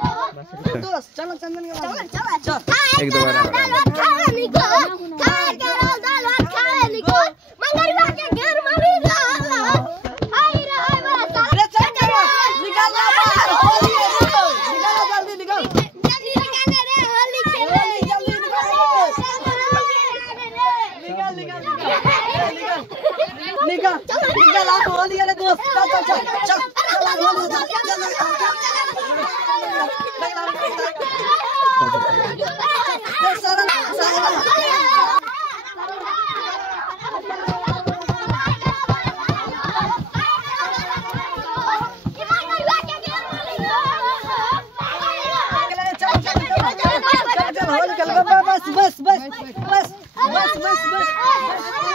चलो चंदन के चलो चल एक दो बार खाने को खा के दाल भात खाने को मंगरवा के घर में भी जाला हाय रे हाय बस अरे चल चलो निकाल ला बाहर होली है निकाल जल्दी निकाल जल्दी निकाल रे होली खेले जल्दी निकाल निकाल निकाल निकाल आ होली है दोस्त चल चल चल चल होली बस बस बस बस बस बस बस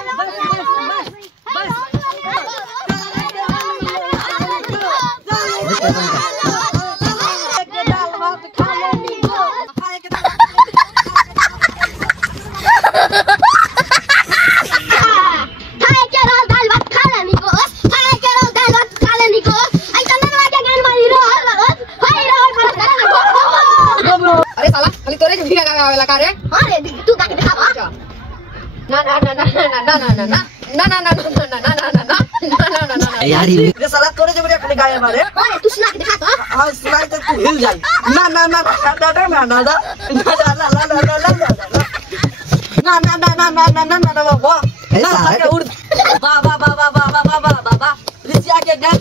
रे अरे तू का के दिखा ना ना ना ना ना ना ना ना ना ना ना ना ना यार ये साला तोरे जब रे अपने गाय मारे अरे तू सुना के दिखा तो हां सुना तो तू हिल जाई ना ना ना ना ना ना ना ना ना ना ना वाह ना के उड़ वाह वाह वाह वाह वाह वाह वाह वाह रिसिया के गाय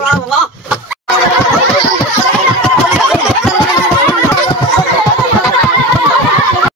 वाह वाह